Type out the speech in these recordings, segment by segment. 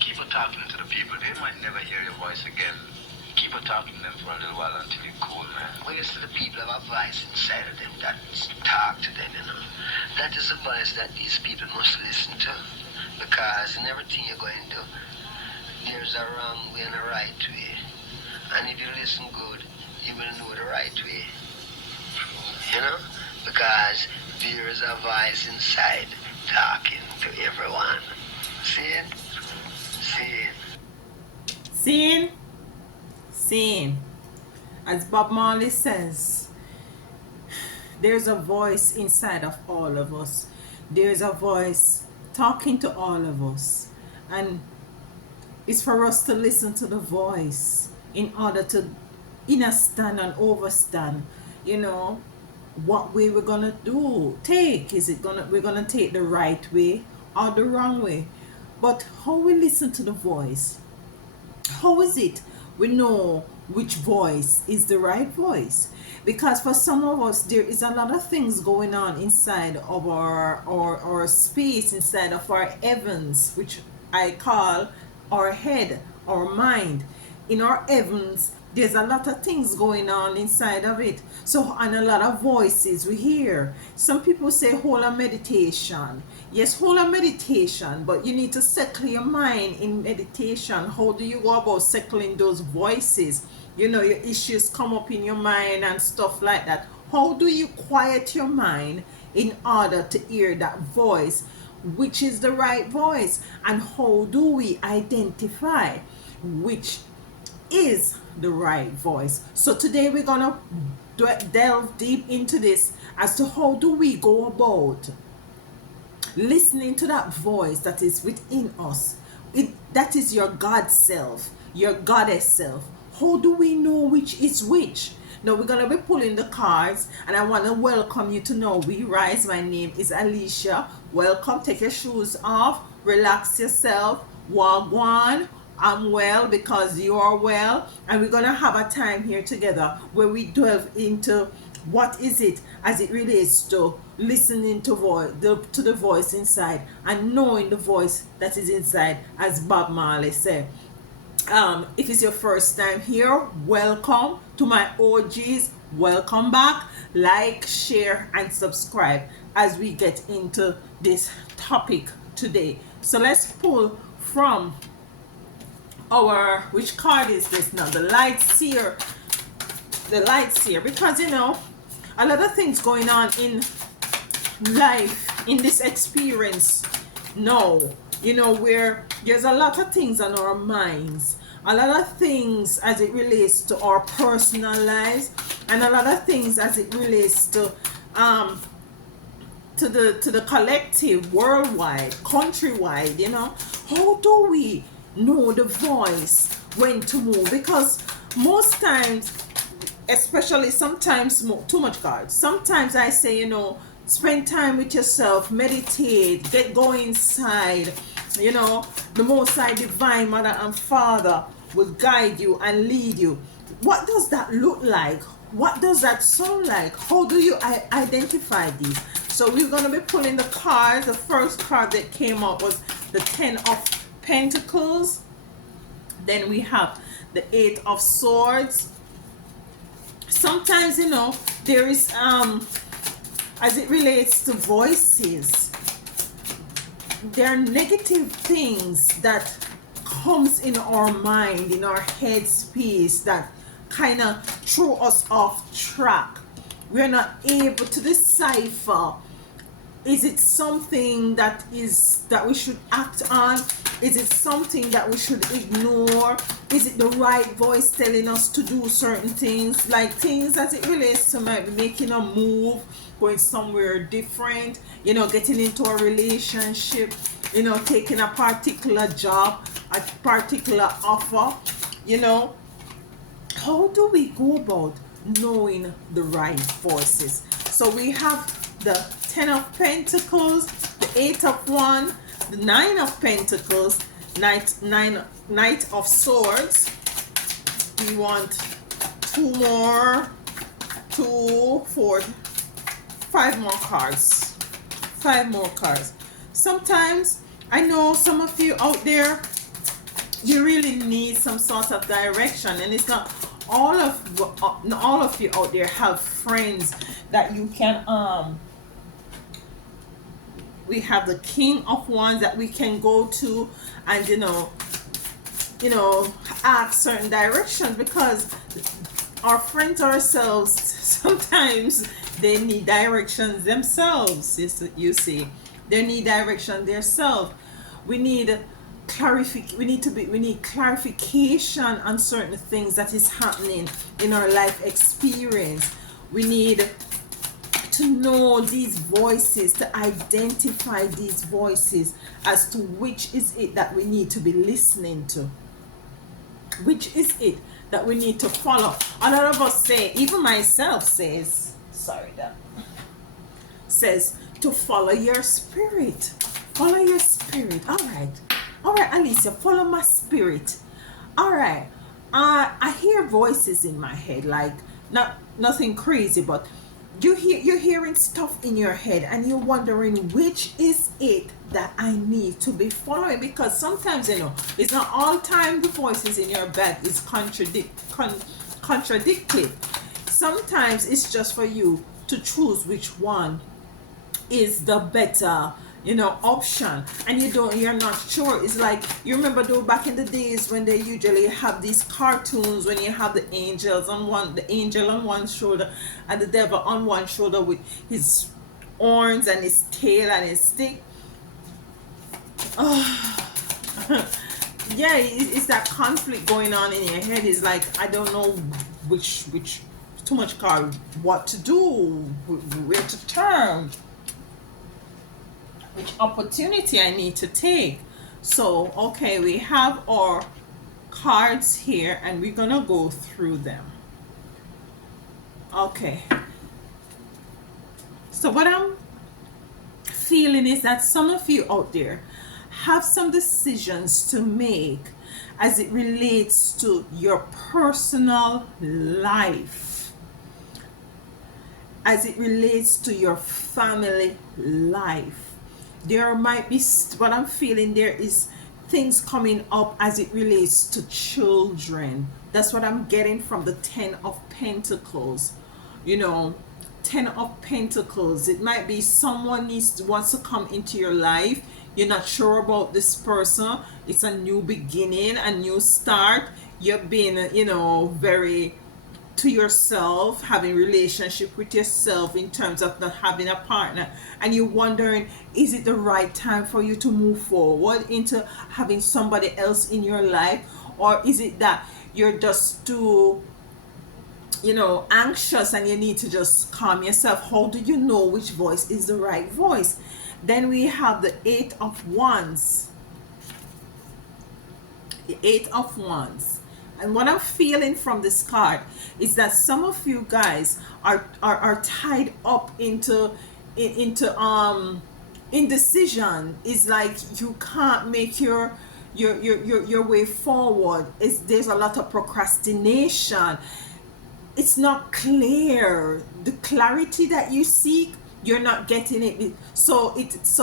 keep on talking to the people. They might never hear your voice again. Keep on talking to them for a little while until you're cool, man. Well, you see, the people have a voice inside of them that talk to them, you know. That is a voice that these people must listen to. Because in everything you're going to do, there's a wrong way and a right way. And if you listen good, you will know the right way. You know? Because there is a voice inside talking to everyone. See it? See it? Seeing. As Bob Marley says, there's a voice inside of all of us. There's a voice talking to all of us. And it's for us to listen to the voice in order to understand and overstand, you know, what way we're gonna take. Is it we're gonna take the right way or the wrong way? But how we listen to the voice, how is it we know which voice is the right voice? Because for some of us there is a lot of things going on inside of our space, inside of our heavens, which I call our head, our mind. In our heavens there's a lot of things going on inside of it. So, and a lot of voices we hear. Some people say hold a meditation. Yes, hold a meditation, but you need to settle your mind in meditation. How do you go about settling those voices? You know, your issues come up in your mind and stuff like that. How do you quiet your mind in order to hear that voice, which is the right voice? And how do we identify which is the right voice? So today we're gonna delve deep into this as to how do we go about listening to that voice that is within us. That is your God self, your goddess self. How do we know which is which? Now we're gonna be pulling the cards, and I want to welcome you to Now We Rise. My name is Alicia. Welcome. Take your shoes off, relax yourself, walk on. I'm well because you are well, and we're gonna have a time here together where we delve into what is it as it relates to listening to the voice inside and knowing the voice that is inside, as Bob Marley said. If it's your first time here, welcome. To my OGs, welcome back. Like, share, and subscribe as we get into this topic today. So let's pull from which card is this now? The light seer, because you know a lot of things going on in life, in this experience now, you know, where there's a lot of things on our minds, a lot of things as it relates to our personal lives, and a lot of things as it relates to the collective, worldwide, countrywide. You know, how do we know the voice when to move? Because most times, especially sometimes, too much cards, sometimes I say, you know, spend time with yourself, meditate, go inside. You know, the Most High Divine Mother and Father will guide you and lead you. What does that look like? What does that sound like? How do you identify these? So we're going to be pulling the cards. The first card that came up was the 10 of Pentacles. Then we have the 8 of Swords. Sometimes, you know, there is as it relates to voices, there are negative things that comes in our mind, in our head space, that kind of throw us off track. We're not able to decipher, is it something that we should act on? Is it something that we should ignore? Is it the right voice telling us to do certain things? Like things as it relates to maybe making a move, going somewhere different, you know, getting into a relationship, you know, taking a particular job, a particular offer, you know. How do we go about knowing the right voices? So we have the 10 of Pentacles, the 8 of Wands, the 9 of Pentacles, Knight of Swords. We want 5 more cards. 5 more cards. Sometimes I know some of you out there you really need some sort of direction. And it's not all of you out there have friends that you can we have the king of wands that we can go to, and you know ask certain directions, because our friends ourselves sometimes they need directions themselves. You see, they need direction themselves. We need we need clarification on certain things that is happening in our life experience. We need to know these voices, to identify these voices as to which is it that we need to be listening to, which is it that we need to follow. A lot of us say, even myself says, sorry, that says to follow your spirit. Follow your spirit. All right, Alicia, follow my spirit. All right. I hear voices in my head, like nothing crazy, but you're hearing stuff in your head, and you're wondering which is it that I need to be following, because sometimes it's not all time the voices in your bed is contradicted. Sometimes it's just for you to choose which one is the better option, and you're not sure. It's like, you remember though, back in the days when they usually have these cartoons, when you have the angel on one shoulder and the devil on one shoulder with his horns and his tail and his stick. Oh. Yeah, it's that conflict going on in your head. It's like, I don't know which too much card, what to do, where to turn, which opportunity I need to take. So, okay, we have our cards here, and we're gonna go through them. Okay. So what I'm feeling is that some of you out there have some decisions to make as it relates to your personal life, as it relates to your family life. There might be, what I'm feeling, there is things coming up as it relates to children. That's what I'm getting from the 10 of Pentacles. 10 of Pentacles. It might be someone wants to come into your life. You're not sure about this person. It's a new beginning, a new start. You're being, very to yourself, having relationship with yourself in terms of not having a partner, and you're wondering, is it the right time for you to move forward into having somebody else in your life, or is it that you're just too anxious and you need to just calm yourself? How do you know which voice is the right voice? Then we have the 8 of Wands. The 8 of Wands. And what I'm feeling from this card is that some of you guys are tied up into indecision. It's like you can't make your way forward. There's a lot of procrastination. It's not clear. The clarity that you seek, you're not getting it. So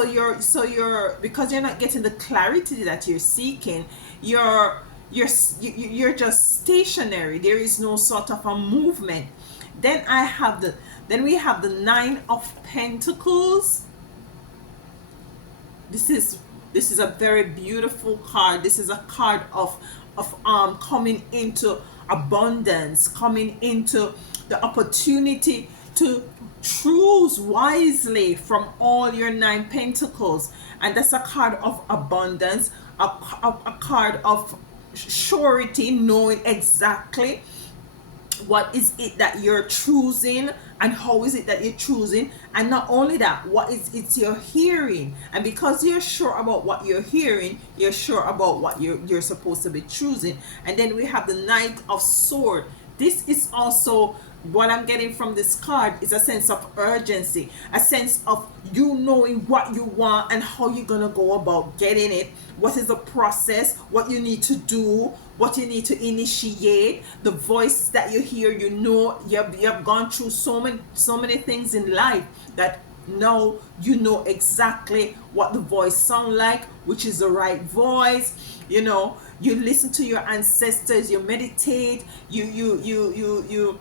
you're because you're not getting the clarity that you're seeking, you're just stationary. There is no sort of a movement. Then we have the 9 of Pentacles. This is a very beautiful card. This is a card of coming into abundance, coming into the opportunity to choose wisely from all your 9 pentacles. And that's a card of abundance, a card of surety, knowing exactly what is it that you're choosing and how is it that you're choosing. And not only that, what is it you're hearing. And because you're sure about what you're hearing, you're sure about what you're supposed to be choosing. And then we have the Knight of Swords. This is also what I'm getting from this card, is a sense of urgency, a sense of you knowing what you want and how you're gonna go about getting it. What is the process, what you need to do, what you need to initiate, the voice that you hear. You've gone through so many things in life that Now you know exactly what the voice sound like, which is the right voice. You know, you listen to your ancestors, you meditate, you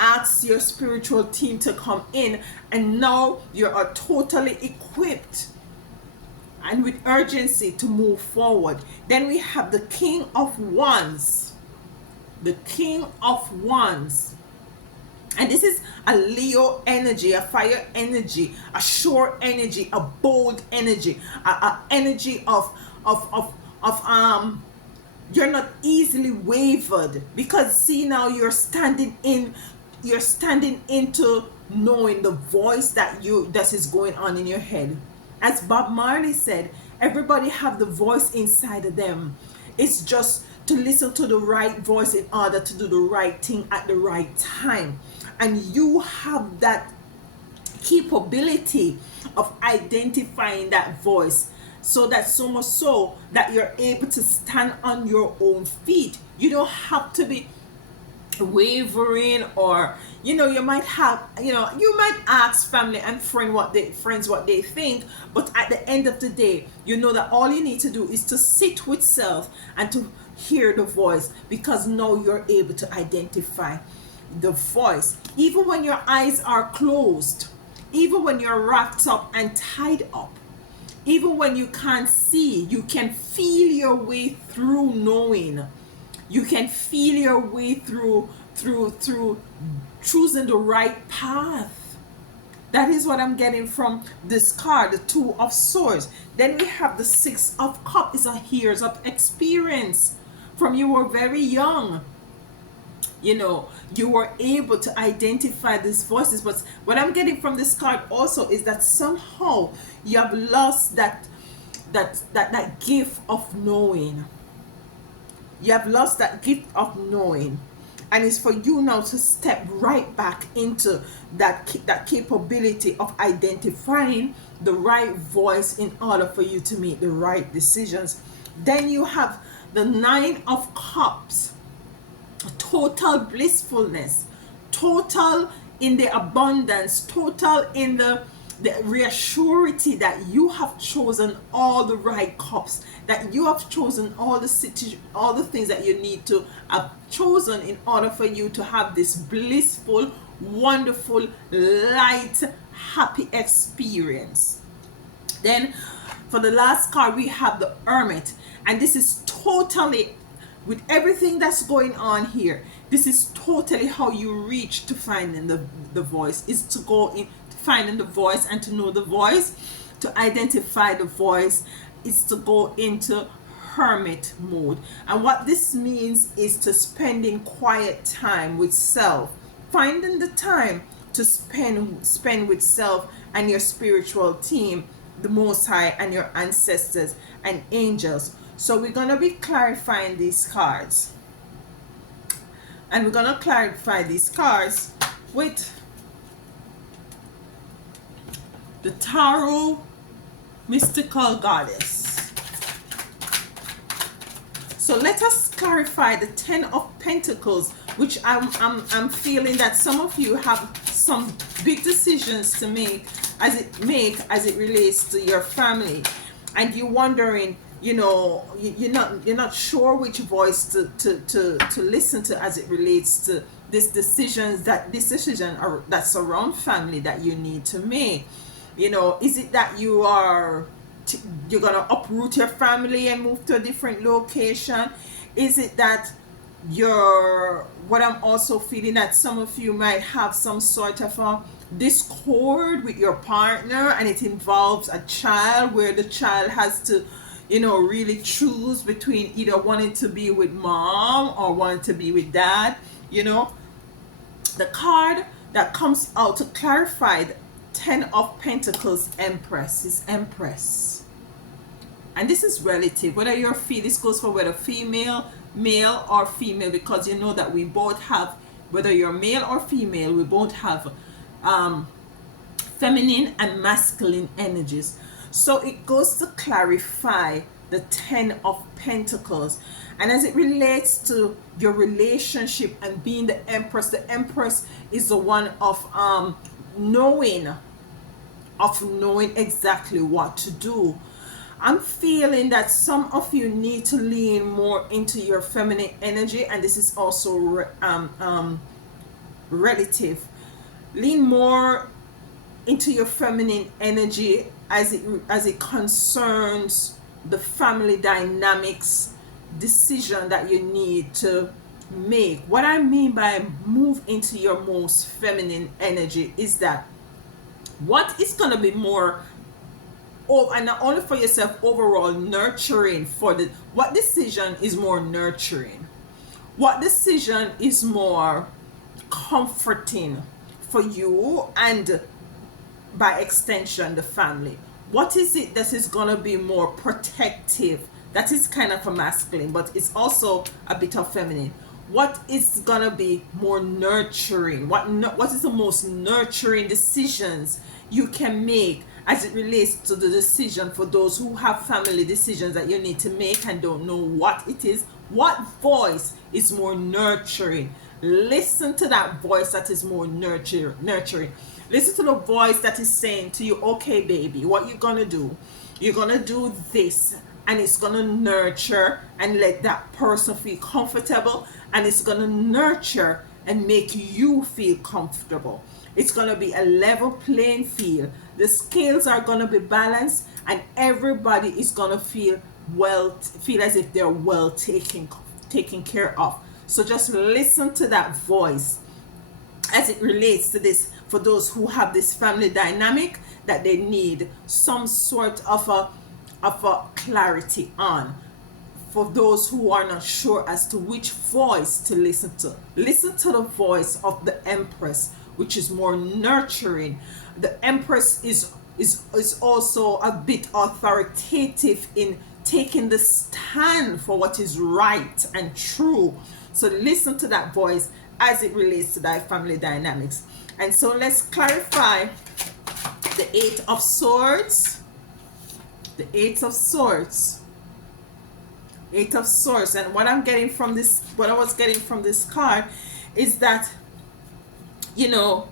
ask your spiritual team to come in, and now you are totally equipped and with urgency to move forward. Then we have the King of Wands. The King of Wands. And this is a Leo energy, a fire energy, a sure energy, a bold energy, a energy of you're not easily wavered, because see, now you're standing into knowing the voice that is going on in your head. As Bob Marley said, everybody have the voice inside of them. It's just to listen to the right voice in order to do the right thing at the right time. And you have that capability of identifying that voice, so that so much so that you're able to stand on your own feet. You don't have to be wavering, or you might have, you might ask family and friends what they think, but at the end of the day, you know that all you need to do is to sit with self and to hear the voice, because now you're able to identify the voice, even when your eyes are closed, even when you're wrapped up and tied up, even when you can't see. You can feel your way through knowing. You can feel your way through choosing the right path. That is what I'm getting from this card, the Two of Swords. Then we have the Six of Cups. It's a years of experience from you were very young. You were able to identify these voices. But what I'm getting from this card also is that somehow you have lost that gift of knowing. You have lost that gift of knowing, and it's for you now to step right back into that capability of identifying the right voice in order for you to make the right decisions. Then you have the Nine of Cups. Total blissfulness, total in the abundance, total in the reassurity that you have chosen all the right cups, that you have chosen all the things that you need to have chosen in order for you to have this blissful, wonderful, light, happy experience. Then for the last card, we have the Hermit, and this is totally, with everything that's going on here, this is totally how you reach to finding the voice, is to go in to finding the voice and to know the voice, to identify the voice, is to go into hermit mode. And what this means is to spending quiet time with self, finding the time to spend with self and your spiritual team, the Most High and your ancestors and angels. So we're going to be clarifying these cards. And we're going to clarify these cards with the Tarot Mystical Goddess. So let us clarify the Ten of Pentacles, which I'm feeling that some of you have some big decisions to make as it relates to your family, and you're wondering, you're not sure which voice to listen to as it relates to this decision that's around family that you need to make. Is it that you're gonna uproot your family and move to a different location? Is it that what I'm also feeling, that some of you might have some sort of a discord with your partner, and it involves a child, where the child has to really choose between either wanting to be with mom or wanting to be with dad. The card that comes out to clarify the Ten of Pentacles Empress is Empress. And this is relative, whether you're this goes for whether male or female, because you know that we both have, whether you're male or female, we both have feminine and masculine energies. So it goes to clarify the Ten of Pentacles. And as it relates to your relationship and being the Empress is the one of knowing of knowing exactly what to do. I'm feeling that some of you need to lean more into your feminine energy, and this is also relative. Lean more into your feminine energy as it concerns the family dynamics decision that you need to make. What I mean by move into your most feminine energy is that what is going to be more, oh, and not only for yourself, overall nurturing for the, what decision is more nurturing, what decision is more comforting for you and by extension the family, what is it that is going to be more protective? That is kind of a masculine, but it's also a bit of feminine. What is going to be more nurturing? What is the most nurturing decisions you can make as it relates to the decision for those who have family decisions that you need to make and don't know what it is? What voice is more nurturing? Listen to that voice that is more nurturing. Listen to the voice that is saying to you, okay, baby, what you're going to do, you're going to do this, and it's going to nurture and let that person feel comfortable, and it's going to nurture and make you feel comfortable. It's going to be a level playing field. The scales are going to be balanced, and everybody is going to feel as if they're well taken care of. So just listen to that voice as it relates to this, for those who have this family dynamic that they need some sort of a clarity on. For those who are not sure as to which voice to listen to the voice of the Empress, which is more nurturing. The Empress is also a bit authoritative in taking the stand for what is right and true. So listen to that voice as it relates to that family dynamics. And so let's clarify the Eight of Swords. The Eight of Swords. Eight of Swords. And what I'm getting from this, what I was getting from this card is that, you know,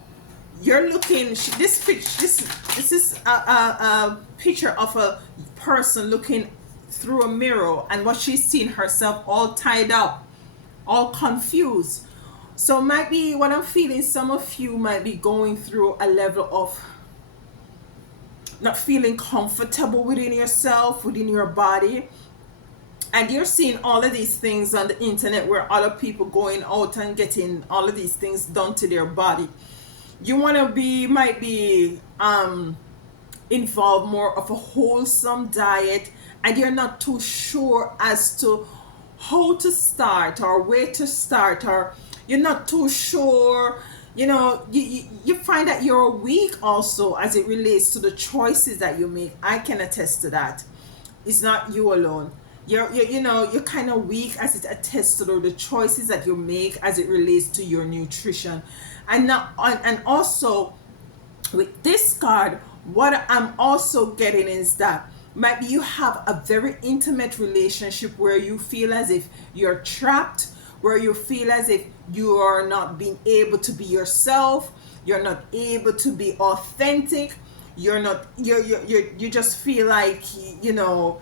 you're looking, this is a picture of a person looking through a mirror, and what she's seeing herself all tied up, all confused. So might be what I'm feeling, some of you might be going through a level of not feeling comfortable within yourself, within your body. And you're seeing all of these things on the internet where other people going out and getting all of these things done to their body. You want to be, might be involved more of a wholesome diet, and you're not too sure as to how to start or where to start, or you're not too sure, you know, you find that you're weak also as it relates to the choices that you make. I can attest to that. It's not you alone. You're kind of weak as it attests to the choices that you make as it relates to your nutrition. And now, and also with this card, what I'm also getting is that maybe you have a very intimate relationship where you feel as if you're trapped, where you feel as if you are not being able to be yourself, you're not able to be authentic, you just feel like, you know,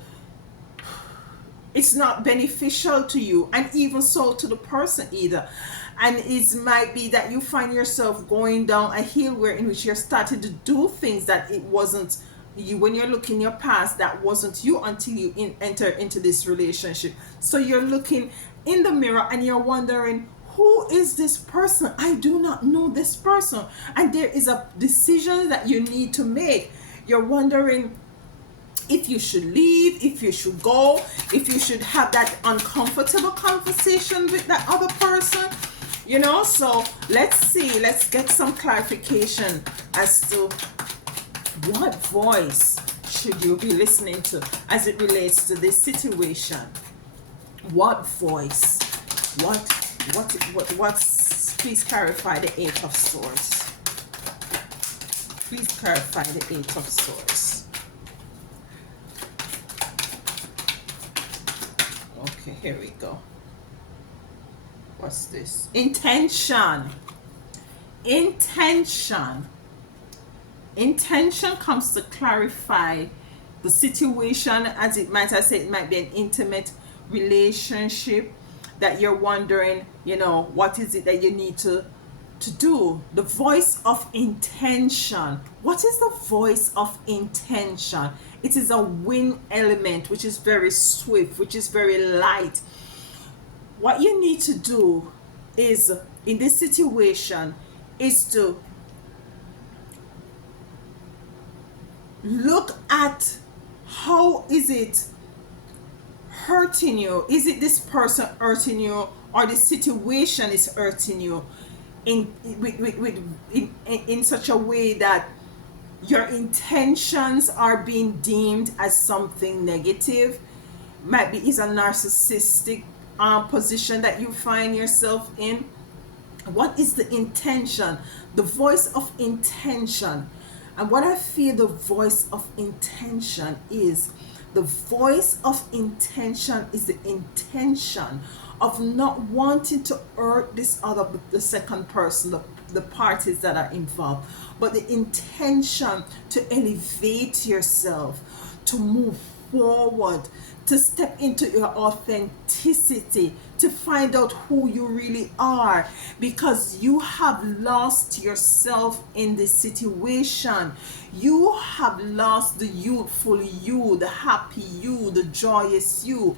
it's not beneficial to you, and even so to the person either. And it might be that you find yourself going down a hill where in which you're starting to do things that it wasn't you. When you're looking your past, that wasn't you until you enter into this relationship. So you're looking in the mirror and you're wondering, who is this person? I do not know this person. And there is a decision that you need to make. You're wondering if you should leave, if you should go, if you should have that uncomfortable conversation with that other person, you know. So let's see, let's get some clarification as to what voice should you be listening to as it relates to this situation. What voice? What's please clarify the Eight of Swords. Please clarify the Eight of Swords. Okay, here we go. What's this? Intention. Intention. Intention comes to clarify the situation, as it might, I say, it might be an intimate relationship that you're wondering, what is it that you need to do. The voice of intention. What is the voice of intention? It is a wind element which is very swift, which is very light. What you need to do is, in this situation, is to look at how is it hurting you. Is it this person hurting you, or the situation is hurting you in such a way that your intentions are being deemed as something negative? Might be is a narcissistic position that you find yourself in. What is the intention? The voice of intention. And what I feel the voice of intention is, the voice of intention is the intention of not wanting to hurt the second person, the parties that are involved, but the intention to elevate yourself, to move forward, to step into your authenticity, to find out who you really are, because you have lost yourself in this situation. You have lost the youthful you, the happy you, the joyous you.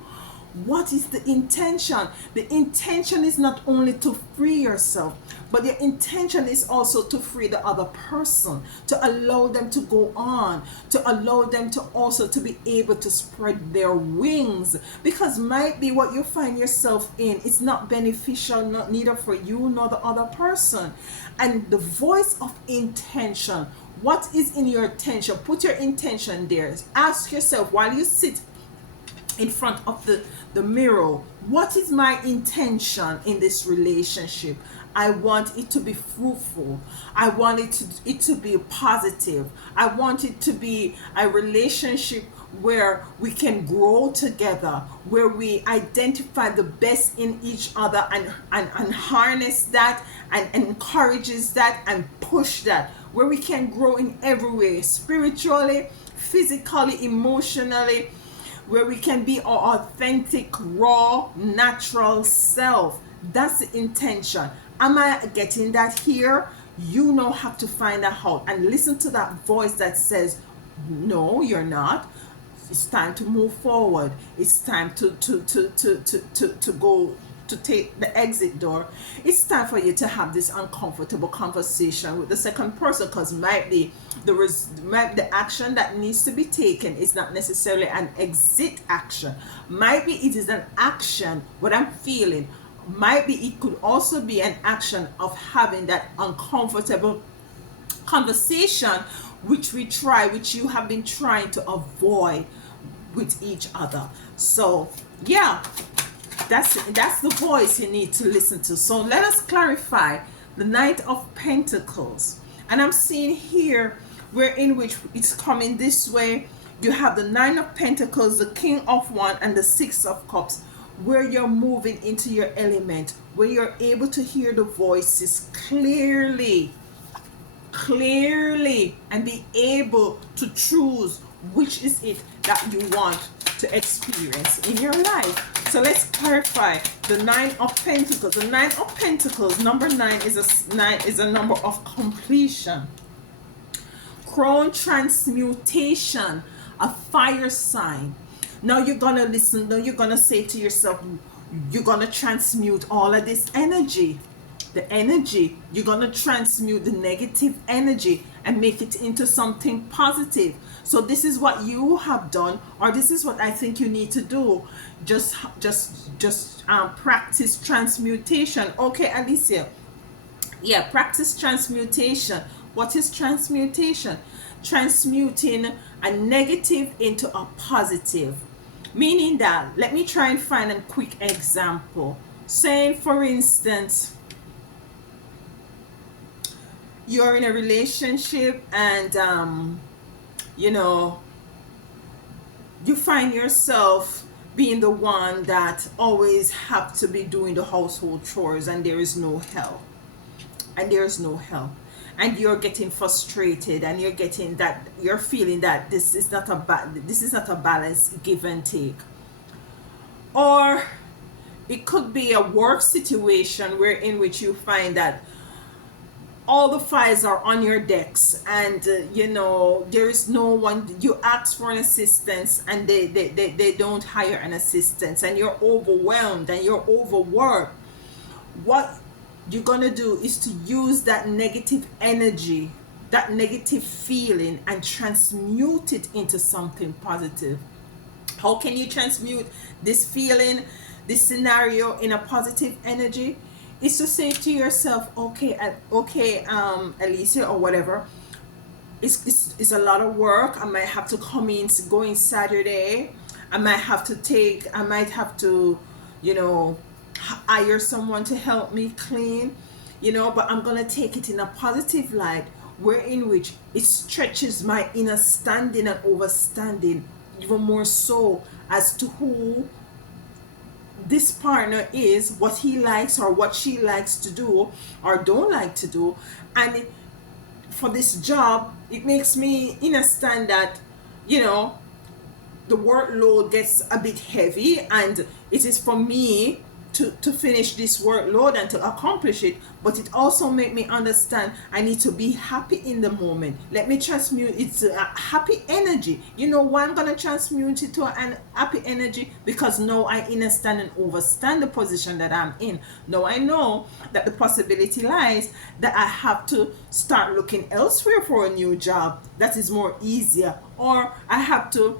What is the intention? The intention is not only to free yourself, but the intention is also to free the other person, to allow them to go on, to allow them to also to be able to spread their wings, because might be what you find yourself in is not beneficial, not neither for you nor the other person. And the voice of intention, what is in your intention? Put your intention there. Ask yourself while you sit in front of the mirror, what is my intention in this relationship? I want it to be fruitful. I want it to be positive. I want it to be a relationship where we can grow together, where we identify the best in each other and harness that and encourages that and push that, where we can grow in every way, spiritually, physically, emotionally, where we can be our authentic, raw, natural self. That's the intention. Am I getting that here? You now have to find that out and listen to that voice that says, no, you're not. It's time to move forward. It's time to go to take the exit door. It's time for you to have this uncomfortable conversation with the second person, because might be the action that needs to be taken is not necessarily an exit action. Might be it is an action, what I'm feeling. Might be it could also be an action of having that uncomfortable conversation which you have been trying to avoid with each other. So yeah, that's the voice you need to listen to. So let us clarify the Knight of Pentacles. And I'm seeing here where in which it's coming this way. You have the Nine of Pentacles, the King of Wands, and the Six of Cups, where you're moving into your element, where you're able to hear the voices clearly, and be able to choose which is it that you want to experience in your life. So let's clarify the Nine of Pentacles. The Nine of Pentacles, number 9 is a number of completion, crown transmutation, a fire sign. Now you're gonna listen. Now you're gonna say to yourself, you're gonna transmute all of this energy. The energy, you're gonna transmute the negative energy and make it into something positive. So this is what you have done, or this is what I think you need to do. Just practice transmutation. Okay, Alicia. Yeah, practice transmutation. What is transmutation? Transmuting a negative into a positive. Meaning that, let me try and find a quick example. Saying, for instance, you're in a relationship and you find yourself being the one that always have to be doing the household chores, and there is no help. and you're getting frustrated, and you're feeling that this is not a balanced give and take. Or it could be a work situation where in which you find that all the files are on your decks, and there is no one. You ask for an assistance, and they don't hire an assistance, and you're overwhelmed and you're overworked. What you're gonna do is to use that negative energy, that negative feeling, and transmute it into something positive. How can you transmute this feeling, this scenario, in a positive energy? Is to say to yourself, okay, okay, Alicia, or whatever, it's a lot of work. I might have to come in going Saturday. I might have to, you know, hire someone to help me clean, but I'm gonna take it in a positive light, where in which it stretches my inner standing and overstanding even more so as to who this partner is, what he likes or what she likes to do or don't like to do. And for this job, it makes me understand that, the workload gets a bit heavy, and it is for me to finish this workload and to accomplish it. But it also make me understand I need to be happy in the moment. Let me transmute it to a happy energy. You know why I'm going to transmute it to an happy energy? Because now I understand and understand the position that I'm in. Now I know that the possibility lies that I have to start looking elsewhere for a new job that is more easier, or I have to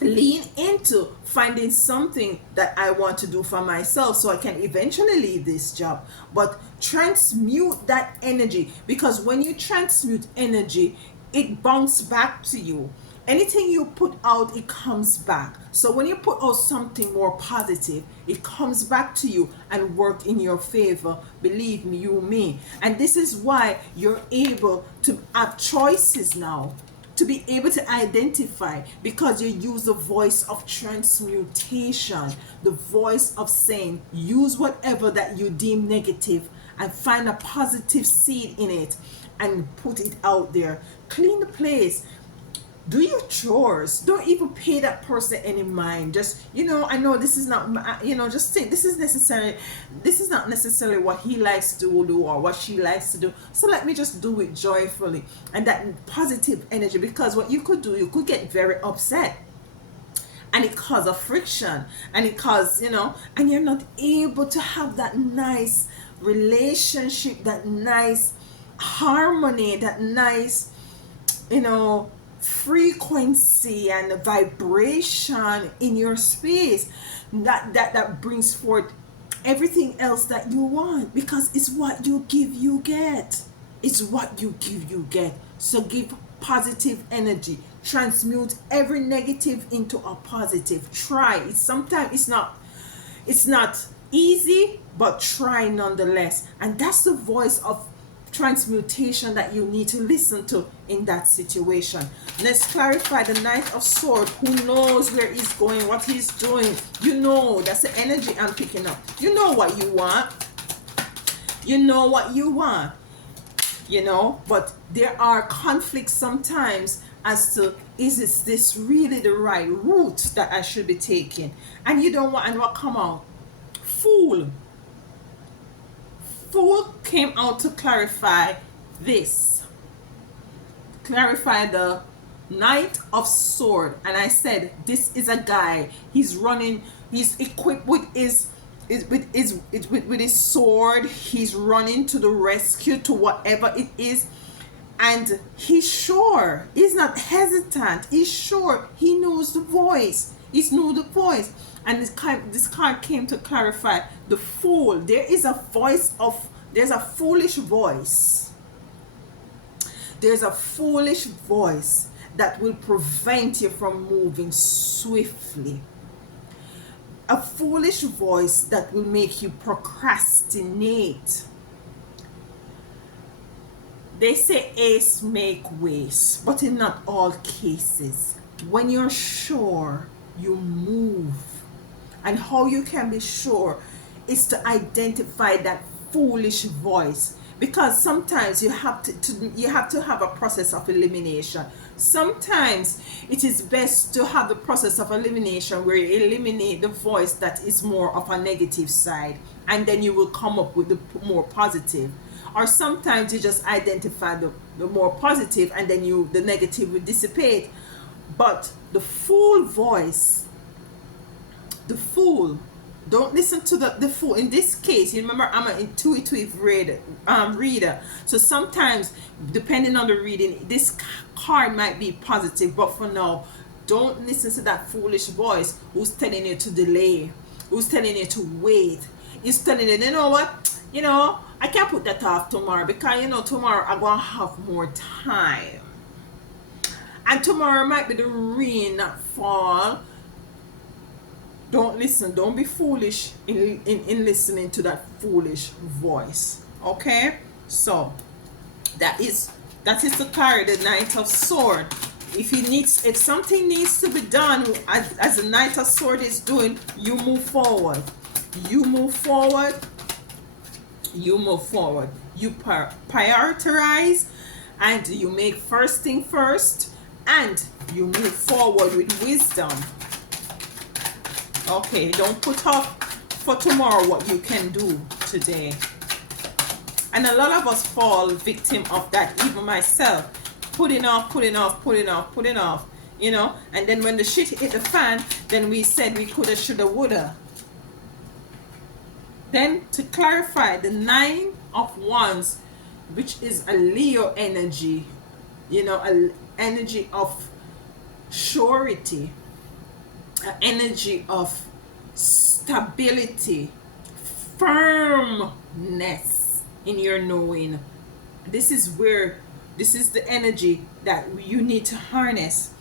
lean into finding something that I want to do for myself so I can eventually leave this job. But transmute that energy, because when you transmute energy, it bounces back to you. Anything you put out, it comes back. So when you put out something more positive, it comes back to you and work in your favor. Believe me, you me. And this is why you're able to have choices now, to be able to identify, because you use the voice of transmutation, the voice of saying, use whatever that you deem negative and find a positive seed in it and put it out there. Clean the place. Do your chores. Don't even pay that person any mind. Just, I know this is not, just think this is not necessarily what he likes to do or what she likes to do. So let me just do it joyfully. And that positive energy, because what you could do, you could get very upset. And it causes a friction. And it causes, and you're not able to have that nice relationship, that nice harmony, that nice, frequency and vibration in your space that brings forth everything else that you want, because it's what you give you get. It's what you give you get. So give positive energy, transmute every negative into a positive. Try it. Sometimes it's not easy, but try nonetheless. And that's the voice of transmutation that you need to listen to in that situation. Let's clarify the Knight of Swords. Who knows where he's going, what he's doing? That's the energy I'm picking up. You know what you want. But there are conflicts sometimes as to, is this really the right route that I should be taking? And you don't want, and what come out? Fool came out to clarify this. Clarify the Knight of Sword. And I said, this is a guy. He's running. He's equipped with his sword. He's running to the rescue, to whatever it is. And he's sure. He's not hesitant. He's sure. He knows the voice. And this card came to clarify the fool. There's a foolish voice. There's a foolish voice that will prevent you from moving swiftly. A foolish voice that will make you procrastinate. They say ace make waste, but in not all cases. When you're sure, you move. And how you can be sure is to identify that foolish voice, because sometimes you have to have a process of elimination. Sometimes it is best to have the process of elimination where you eliminate the voice that is more of a negative side, and then you will come up with the more positive. Or sometimes you just identify the more positive, and then the negative will dissipate. But the full voice, the full, don't listen to the fool. In this case, you remember, I'm an intuitive reader. So sometimes, depending on the reading, this card might be positive, but for now, don't listen to that foolish voice who's telling you to delay, who's telling you to wait. He's telling you, you know what, I can't put that off tomorrow because tomorrow I'm gonna have more time, and tomorrow might be the rain that fall. Don't listen. Don't be foolish in listening to that foolish voice. Okay? So that is the card, the Knight of Sword. If something needs to be done, as the Knight of Sword is doing, you move forward. You move forward. You move forward. You prioritize, and you make first thing first, and you move forward with wisdom. Okay, don't put off for tomorrow what you can do today. And a lot of us fall victim of that, even myself. Putting off, putting off, putting off, putting off. And then when the shit hit the fan, then we said we coulda, shoulda, woulda. Then to clarify, the 9 of Wands, which is a Leo energy, an energy of surety, an energy of stability, firmness in your knowing. This is the energy that you need to harness.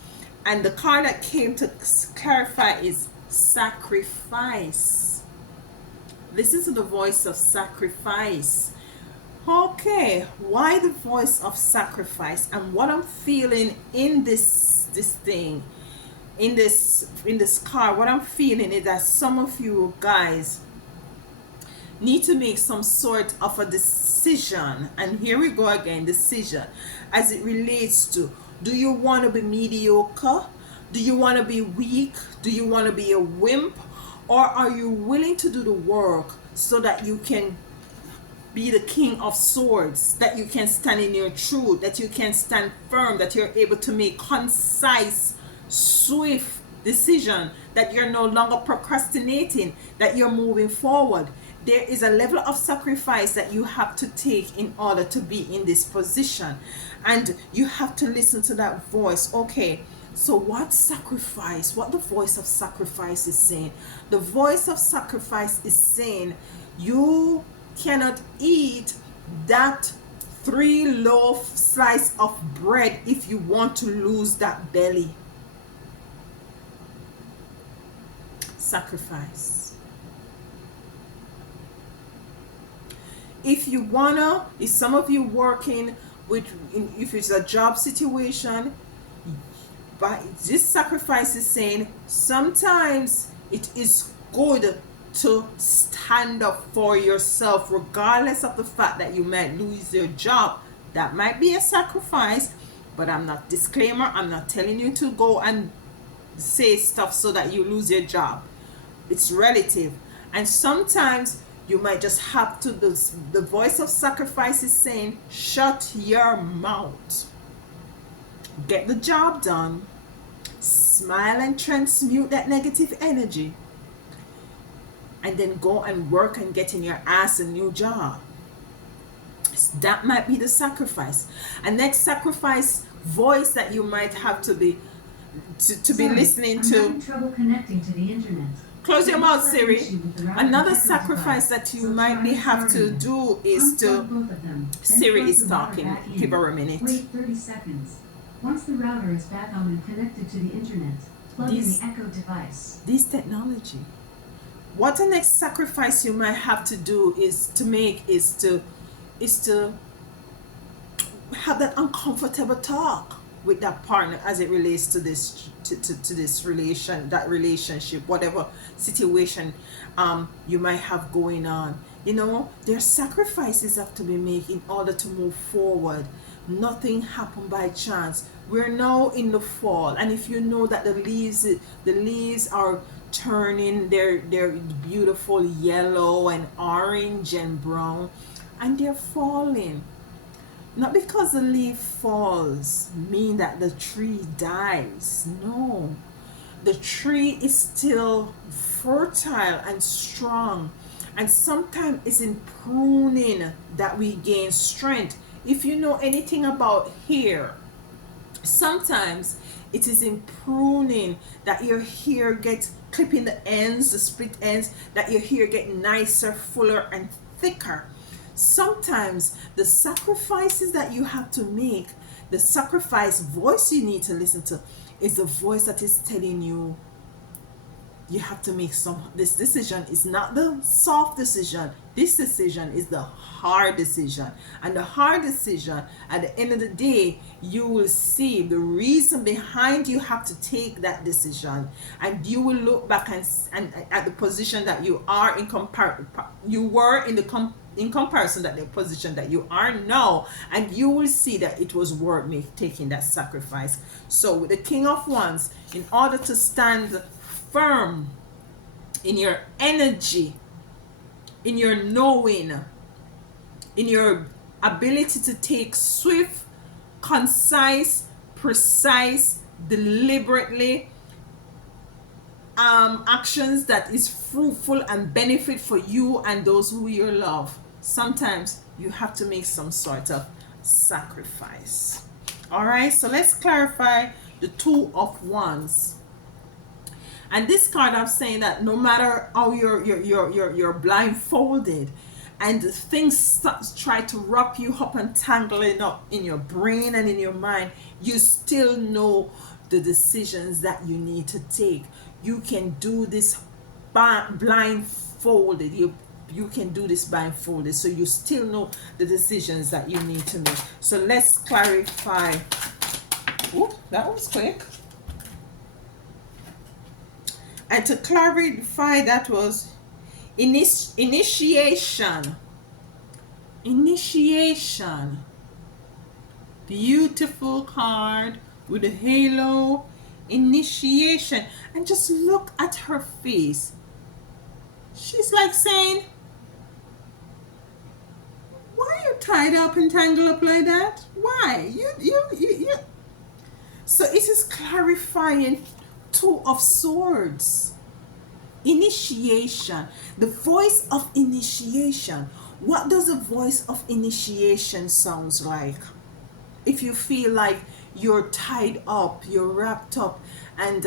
And the card that came to clarify is sacrifice. Listen to the voice of sacrifice. Okay, why the voice of sacrifice? And what I'm feeling in this thing, in this card, what I'm feeling is that some of you guys need to make some sort of a decision. And here we go again, decision, as it relates to, do you want to be mediocre? Do you want to be weak? Do you want to be a wimp? Or are you willing to do the work so that you can be the King of Swords, that you can stand in your truth, that you can stand firm, that you're able to make concise, swift decision, that you're no longer procrastinating, that you're moving forward? There is a level of sacrifice that you have to take in order to be in this position, and you have to listen to that voice. Okay, so what the voice of sacrifice is saying? The voice of sacrifice is saying you cannot eat that 3-loaf slice of bread if you want to lose that belly. Sacrifice. If some of you working with, if it's a job situation, but this sacrifice is saying sometimes it is good to stand up for yourself, regardless of the fact that you might lose your job. That might be a sacrifice, but I'm not telling you to go and say stuff so that you lose your job. It's relative. And sometimes you might just have to, the voice of sacrifice is saying, shut your mouth, get the job done, smile and transmute that negative energy, and then go and work and get in your ass a new job. That might be the sacrifice. And next sacrifice voice that you might have to be listening to. I'm having trouble connecting to the internet. Close your mouth, Siri. Another sacrifice that you might have to do is to. Siri is talking. Give her a minute. Wait 30 seconds. Once the router is back on and connected to the internet, plug in the Echo device. This technology. What the next sacrifice you might have to do is to have that uncomfortable talk with that partner as it relates to this to this relationship, whatever situation you might have going on. You know, there's sacrifices have to be made in order to move forward. Nothing happened by chance. We're now in the fall, and if you know that the leaves are turning, they're beautiful yellow and orange and brown, and they're falling. Not because the leaf falls mean that the tree dies. No. The tree is still fertile and strong. And sometimes it's in pruning that we gain strength. If you know anything about hair, sometimes it is in pruning that your hair gets clipping the ends, the split ends, that your hair get nicer, fuller, and thicker. Sometimes the sacrifices that you have to make, the sacrifice voice you need to listen to, is the voice that is telling you you have to make this decision is not the soft decision. This decision is the hard decision. And the hard decision, at the end of the day, you will see the reason behind you have to take that decision. And you will look back and at the position that you are in comparison that the position that you are now, and you will see that it was worth me taking that sacrifice. So with the King of Wands, in order to stand firm in your energy, in your knowing, in your ability to take swift, concise, precise, deliberately actions that is fruitful and benefit for you and those who you love, sometimes you have to make some sort of sacrifice. All right, so let's clarify the Two of Wands. And this card, I'm saying that no matter how you're blindfolded and things try to wrap you up and tangle it up in your brain and in your mind, you still know the decisions that you need to take. You can do this blindfolded. You can do this blindfolded, so you still know the decisions that you need to make. So let's clarify. Oh, that was quick. And to clarify, that was initiation. Initiation. Beautiful card with a halo. Initiation. And just look at her face. She's like saying, why are you tied up and tangled up like that? Why? You. So it is clarifying Two of Swords. Initiation. The voice of initiation. What does the voice of initiation sounds like? If you feel like you're tied up, you're wrapped up, and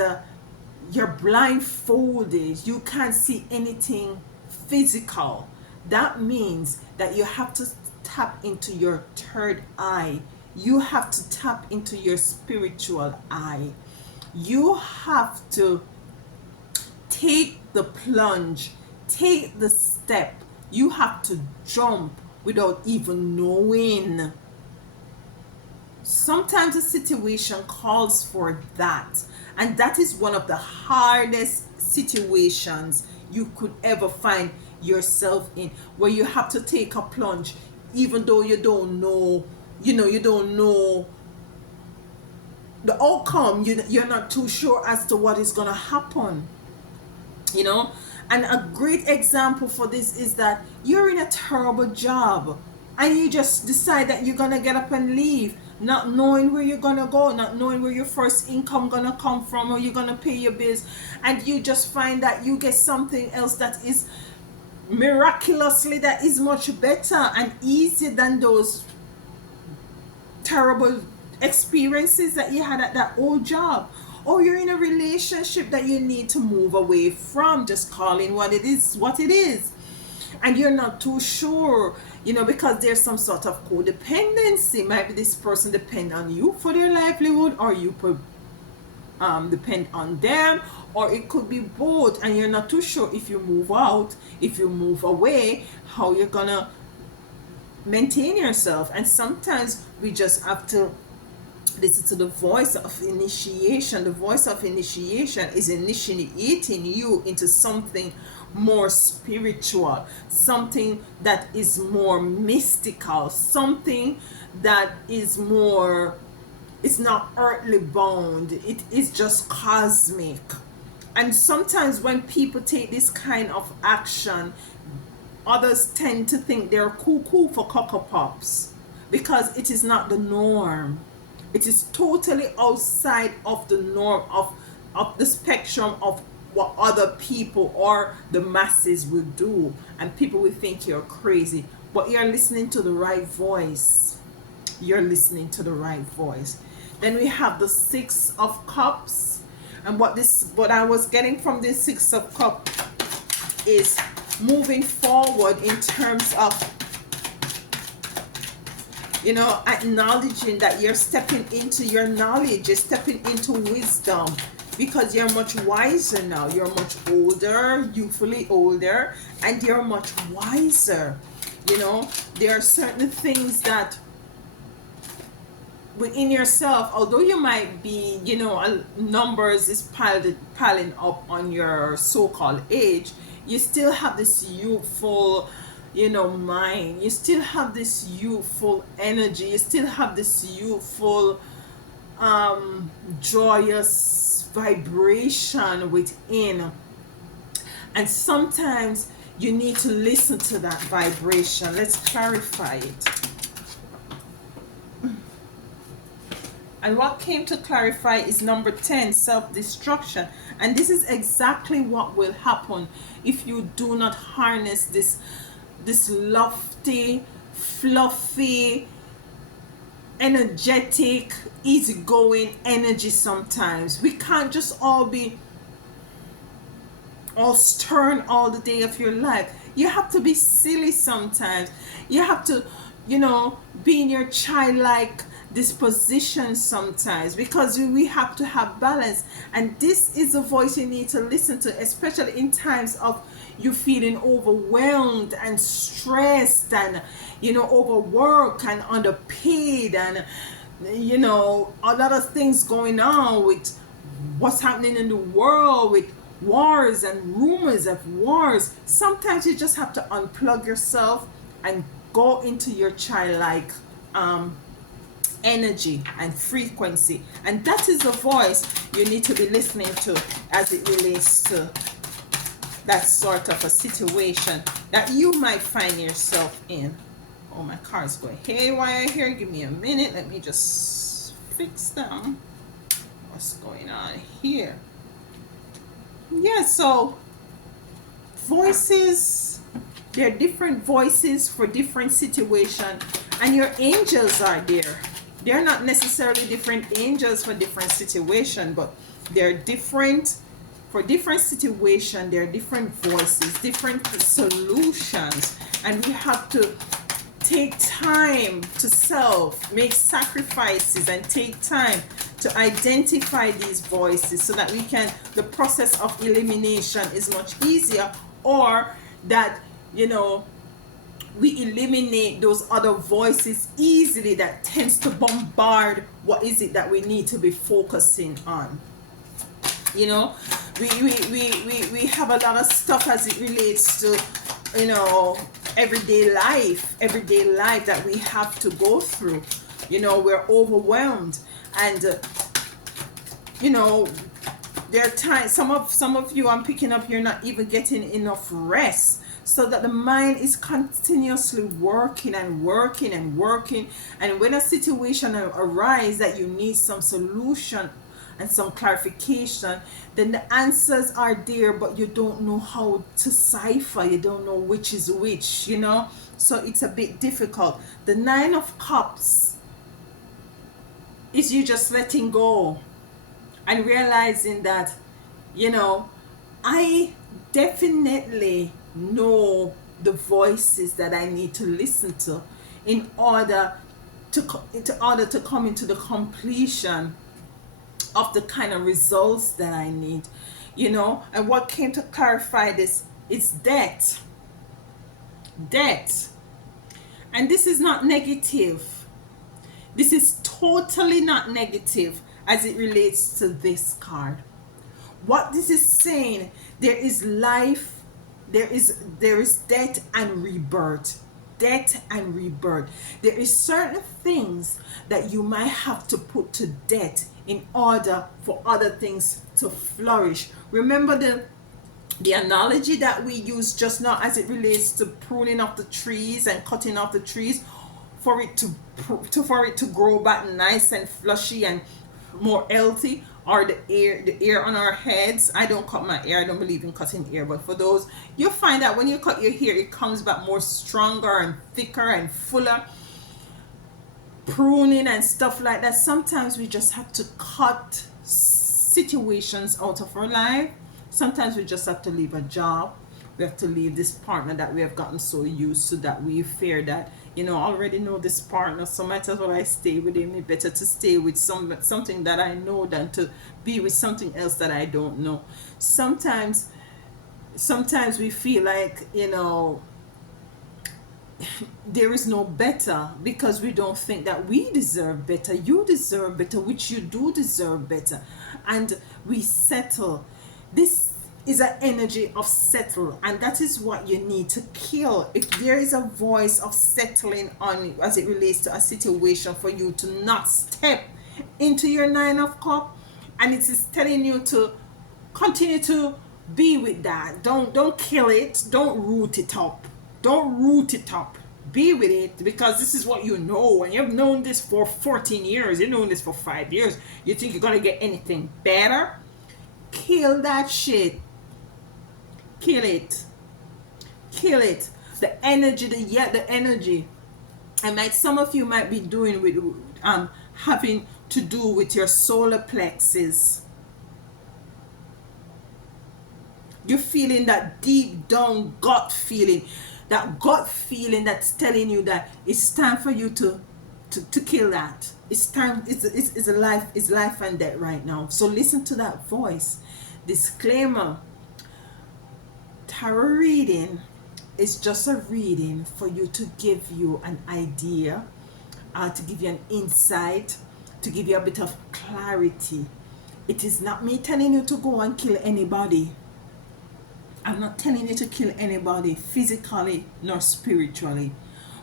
you're blindfolded, you can't see anything physical, that means that you have to tap into your third eye. You have to tap into your spiritual eye. You have to take the plunge, take the step. You have to jump without even knowing. Sometimes the situation calls for that, and that is one of the hardest situations you could ever find yourself in, where you have to take a plunge even though you don't know, you don't know the outcome. You're not too sure as to what is going to happen, and a great example for this is that you're in a terrible job and you just decide that you're going to get up and leave, not knowing where you're going to go, not knowing where your first income going to come from, or you're going to pay your bills, and you just find that you get something else that is miraculously, that is much better and easier than those terrible experiences that you had at that old job. Or you're in a relationship that you need to move away from, just calling what it is, and you're not too sure, because there's some sort of codependency. Maybe this person depend on you for their livelihood, or you depend on them, or it could be both, and you're not too sure if you move out, if you move away, how you're gonna maintain yourself. And sometimes we just have to Listen to the voice of initiation. The voice of initiation is initiating you into something more spiritual, something that is more mystical, something that is more, it's not earthly bound, it is just cosmic. And sometimes when people take this kind of action, others tend to think they're cuckoo for Cocoa Pops, because it is not the norm. It is totally outside of the norm of the spectrum of what other people or the masses will do, and people will think you're crazy. But you're listening to the right voice. You're listening to the right voice. Then we have the Six of Cups, and what I was getting from this Six of Cups is moving forward in terms of, you know, acknowledging that you're stepping into your knowledge, you're stepping into wisdom, because you're much wiser now. You're much older, youthfully older, and you're much wiser. You know, there are certain things that within yourself, although you might be, you know, numbers is piling up on your so-called age, you still have this youthful, you know, mind. You still have this youthful energy. You still have this youthful joyous vibration within. And sometimes you need to listen to that vibration. Let's clarify it. And what came to clarify is number 10, self-destruction. And this is exactly what will happen if you do not harness this lofty, fluffy, energetic, easygoing energy. Sometimes we can't just all be all stern all the day of your life. You have to be silly sometimes. You have to, you know, be in your childlike disposition sometimes, because we have to have balance. And this is the voice you need to listen to, especially in times of you feeling overwhelmed and stressed and, you know, overworked and underpaid, and, you know, a lot of things going on with what's happening in the world, with wars and rumors of wars. Sometimes you just have to unplug yourself and go into your childlike energy and frequency. And that is the voice you need to be listening to as it relates to that sort of a situation that you might find yourself in. Oh, my car is going haywire here. Give me a minute. Let me just fix them. What's going on here? Yeah, so voices, there are different voices for different situations, and your angels are there. They're not necessarily different angels for different situation, but they're different for different situation. There are different voices, different solutions, and we have to take time to self, make sacrifices, and take time to identify these voices so that we can, the process of elimination is much easier, or that, you know, we eliminate those other voices easily that tends to bombard what is it that we need to be focusing on. You know, we have a lot of stuff as it relates to, you know, everyday life that we have to go through. You know, we're overwhelmed, and you know, there are times, some of you, I'm picking up, you're not even getting enough rest, so that the mind is continuously working and working and working. And when a situation arises that you need some solution and some clarification, then the answers are there, but you don't know how to cipher. You don't know which is which, you know, so it's a bit difficult. The Nine of Cups is you just letting go and realizing that, you know, I definitely know the voices that I need to listen to in order to come into the completion of the kind of results that I need, you know. And what came to clarify this is debt. And this is not negative. This is totally not negative as it relates to this card. What this is saying, there is life, there is death and rebirth. Death and rebirth. There is certain things that you might have to put to death in order for other things to flourish. Remember the analogy that we used just now as it relates to pruning off the trees and cutting off the trees for it to grow back nice and flushy and more healthy, or the hair on our heads. I don't cut my hair, I don't believe in cutting hair, but for those, you'll find that when you cut your hair, it comes back more stronger and thicker and fuller. Pruning and stuff like that. Sometimes we just have to cut situations out of our life. Sometimes we just have to leave a job. We have to leave this partner that we have gotten so used to that we fear that, I already know this partner, so might as well I stay with him. It's better to stay with something that I know than to be with something else that I don't know. Sometimes we feel like, there is no better because we don't think that we deserve better. You deserve better, which you do deserve better. And we settle. This is an energy of settle, and that is what you need to kill. If there is a voice of settling on as it relates to a situation, for you to not step into your 9 of cups, and it is telling you to continue to be with that. Don't kill it. Don't root it up. Don't root it up. Be with it, because this is what you know, and you've known this for 14 years. You've known this for 5 years. You think you're gonna get anything better? Kill that shit. Kill it. Kill it. The energy, the energy. And like some of you might be doing with having to do with your solar plexus. You're feeling that deep down gut feeling. That gut feeling that's telling you that it's time for you to kill that. It's time. It's life and death right now. So listen to that voice. Disclaimer: tarot reading is just a reading for you, to give you an idea, to give you an insight, to give you a bit of clarity. It is not me telling you to go and kill anybody. I'm not telling you to kill anybody physically nor spiritually.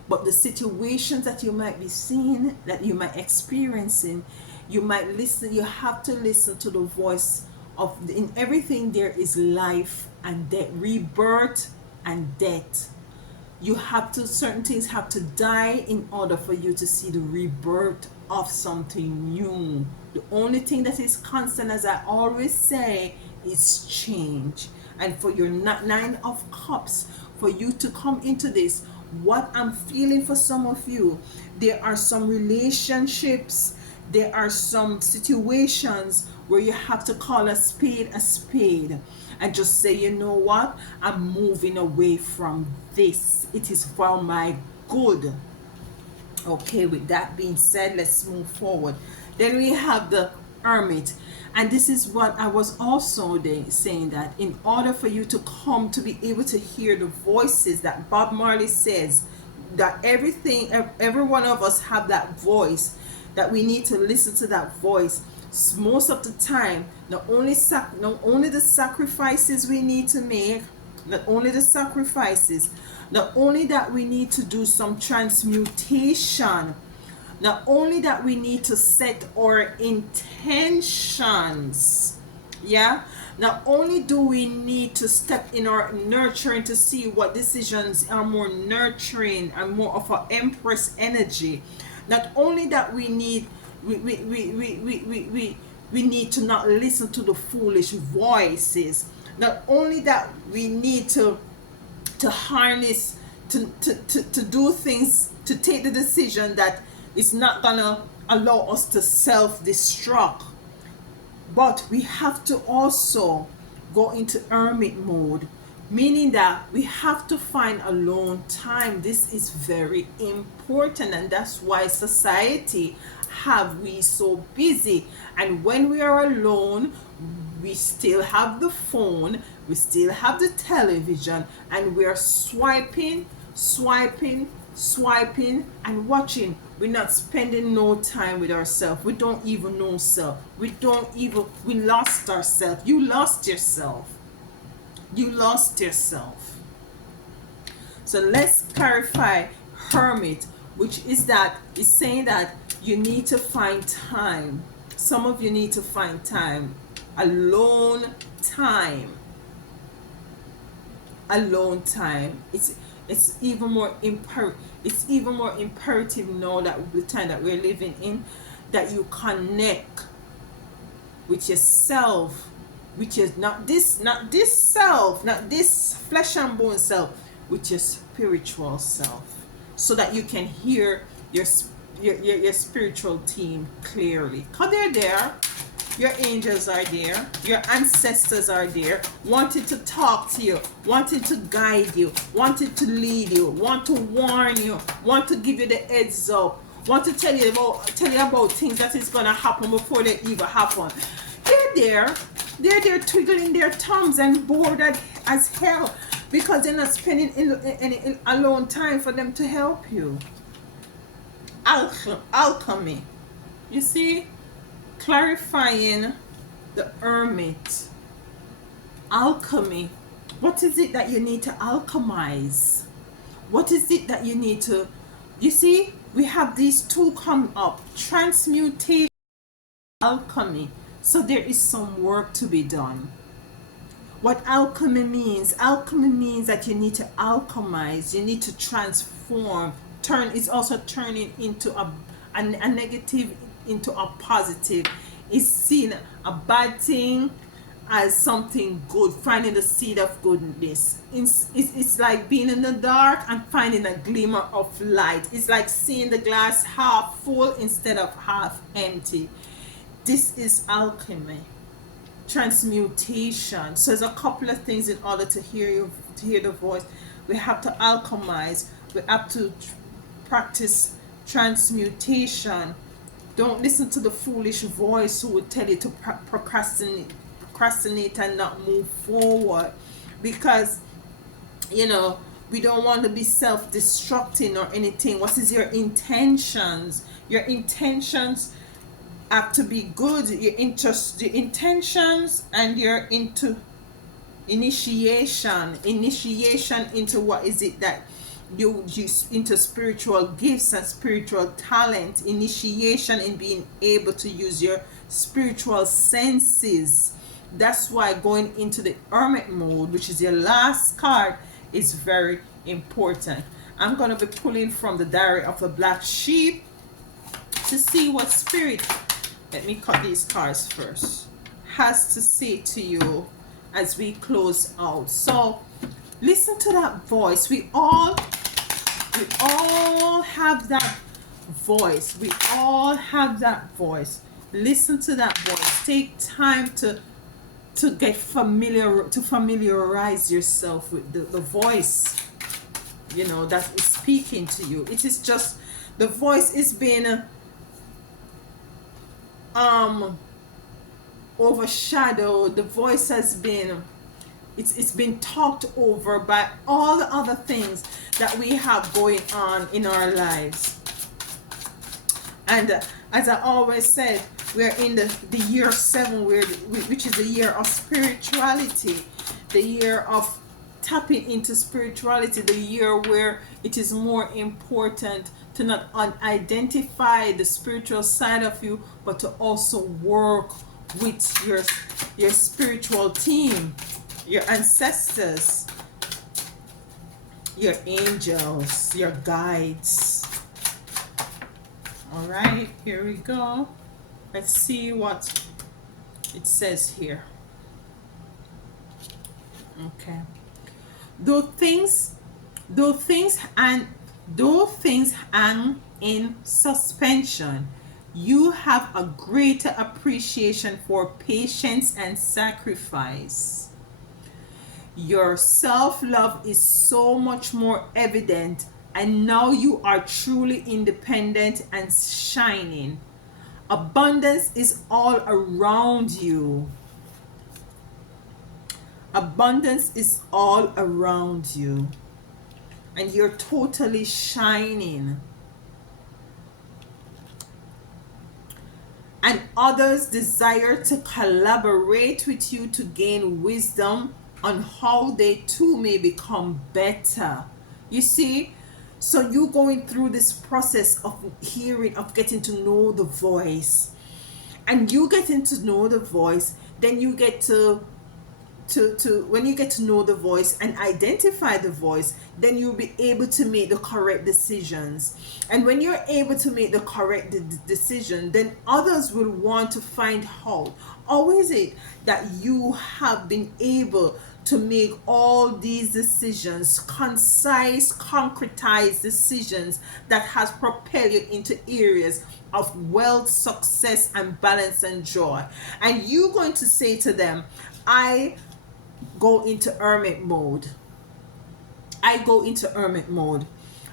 But the situations that you might be seeing, that you might experiencing, you might listen. You have to listen to the voice of, in everything there is life and death, rebirth and death. You have to, certain things have to die in order for you to see the rebirth of something new. The only thing that is constant, as I always say, is change. And for your 9 of cups, for you to come into this, what I'm feeling for some of you, there are some relationships, there are some situations where you have to call a spade and just say, you know what, I'm moving away from this. It is for my good. Okay, with that being said, let's move forward. Then we have the Hermit. And this is what I was also saying, that in order for you to come to be able to hear the voices that Bob Marley says, that every one of us have that voice, that we need to listen to that voice. Most of the time, not only the sacrifices we need to make, not only the sacrifices, not only that we need to do some transmutation, not only that we need to set our intentions, not only do we need to step in our nurturing to see what decisions are more nurturing and more of an empress energy, not only that we need we need to not listen to the foolish voices, not only that we need to harness, to do things, to take the decision that it's not gonna allow us to self-destruct, but we have to also go into hermit mode, meaning that we have to find alone time. This is very important, and that's why society have we so busy. And when we are alone, we still have the phone, we still have the television, and we're swiping and watching. We're not spending no time with ourselves. We don't even know self. We lost ourselves. You lost yourself. You lost yourself. So let's clarify hermit, which is saying that you need to find time. Some of you need to find time. Alone time. Alone time. It's even more imperative now that the time that we're living in, that you connect with yourself, which is not this self, not this flesh and bone self, with your spiritual self, so that you can hear your spiritual team clearly. Because they're there. Your angels are there. Your ancestors are there, wanting to talk to you, wanting to guide you, wanting to lead you, want to warn you, want to give you the heads up, want to tell you about things that is going to happen before they even happen. They're there. They're there twiddling their thumbs and bored as hell, because they're not spending any alone time for them to help you. Alchemy. You see? Clarifying the hermit. Alchemy. What is it that you need to alchemize? What is it that you need to... You see? We have these two come up. Transmutation, alchemy. So there is some work to be done. What alchemy means that you need to alchemize. You need to transform. It's also turning into a negative into a positive. Is seeing a bad thing as something good, finding the seed of goodness. It's like being in the dark and finding a glimmer of light. It's like seeing the glass half full instead of half empty. This is alchemy. Transmutation. So there's a couple of things in order to hear the voice. We have to alchemize. We have to practice transmutation. Don't listen to the foolish voice who would tell you to procrastinate and not move forward, because we don't want to be self-destructing or anything. What is your intentions? Your intentions have to be good. Your intentions, and your initiation into what is it that you into spiritual gifts and spiritual talent, initiation in being able to use your spiritual senses. That's why going into the hermit mode, which is your last card, is very important. I'm going to be pulling from the Diary of a Black Sheep to see what spirit, let me cut these cards first, has to say to you as we close out. So listen to that voice. We all have that voice. We all have that voice. Listen to that voice. Take time to get familiar, to familiarize yourself with the voice, that is speaking to you. It is just, the voice is being overshadowed. The voice has been, it's been talked over by all the other things that we have going on in our lives. And as I always said, we're in the year 7, which is the year of spirituality, the year of tapping into spirituality, the year where it is more important to not identify the spiritual side of you, but to also work with your spiritual team, your ancestors, your angels, your guides. All right, here we go. Let's see what it says here. Okay. Though things hang in suspension, you have a greater appreciation for patience and sacrifice. Your self-love is so much more evident, and now you are truly independent and shining. Abundance is all around you. Abundance is all around you. And you're totally shining. and others desire to collaborate with you to gain wisdom on how they too may become better. You see? So you going through this process of hearing, of getting to know the voice. And you getting to know the voice, then you get to when you get to know the voice and identify the voice, then you'll be able to make the correct decisions. And when you're able to make the correct decision, then others will want to find out how is it that you have been able to make all these decisions, concise, concretized decisions that has propelled you into areas of wealth, success, and balance and joy. And you're going to say to them, I go into hermit mode. I go into hermit mode.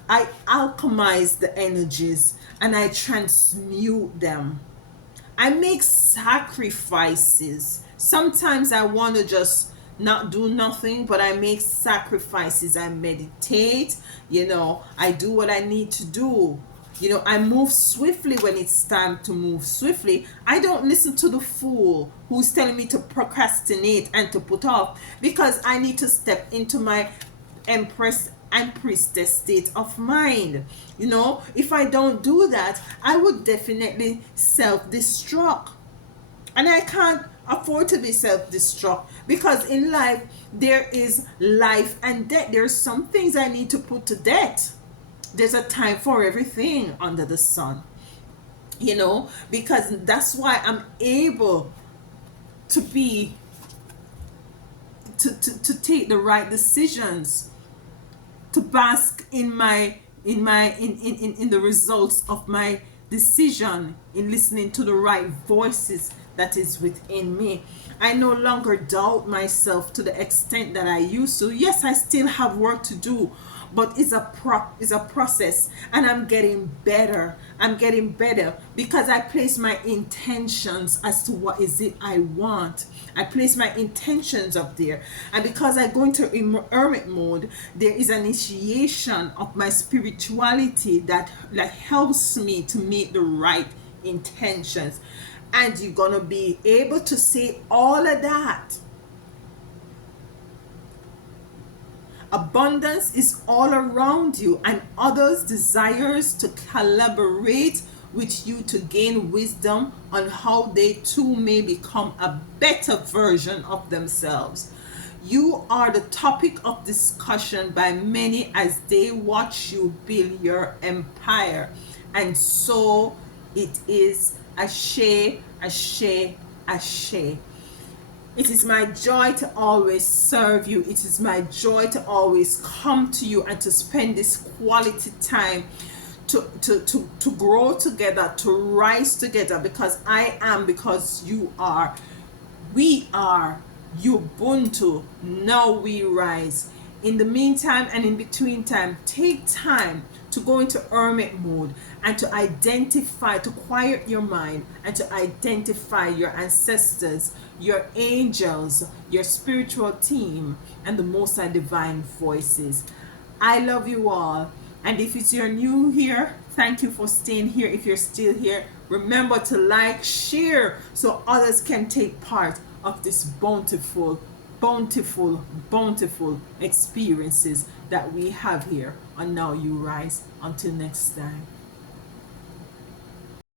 I alchemize the energies and I transmute them. I make sacrifices. Sometimes I want to just not do nothing, but I make sacrifices. I meditate, I do what I need to do. I move swiftly when it's time to move swiftly. I don't listen to the fool who's telling me to procrastinate and to put off, because I need to step into my empress and priestess state of mind. If I don't do that, I would definitely self-destruct. And I can't afford to be self-destruct, because in life there is life and death. There's some things I need to put to death. There's a time for everything under the sun, because that's why I'm able to be to take the right decisions, to bask in the results of my decision, in listening to the right voices that is within me. I no longer doubt myself to the extent that I used to. Yes, I still have work to do, but it's a process, and I'm getting better. Because I place my intentions as to what is it I want. I place my intentions up there, and because I go into hermit mode, there is an initiation of my spirituality that helps me to make the right intentions. And you're gonna be able to say all of that. Abundance is all around you, and others desires to collaborate with you to gain wisdom on how they too may become a better version of themselves. You are the topic of discussion by many as they watch you build your empire. And so it is. Ashe, ashe, ashe. It is my joy to always serve you. It is my joy to always come to you and to spend this quality time to grow together, to rise together, because I am, because you are, we are Ubuntu. Now we rise. In the meantime and in between time, take time to go into hermit mode and to identify, to quiet your mind and to identify your ancestors, your angels, your spiritual team, and the Most High divine voices. I love you all. And if it's you're new here, thank you for staying here. If you're still here, remember to like, share, so others can take part of this bountiful experiences that we have here on Now You Rise. Until next time.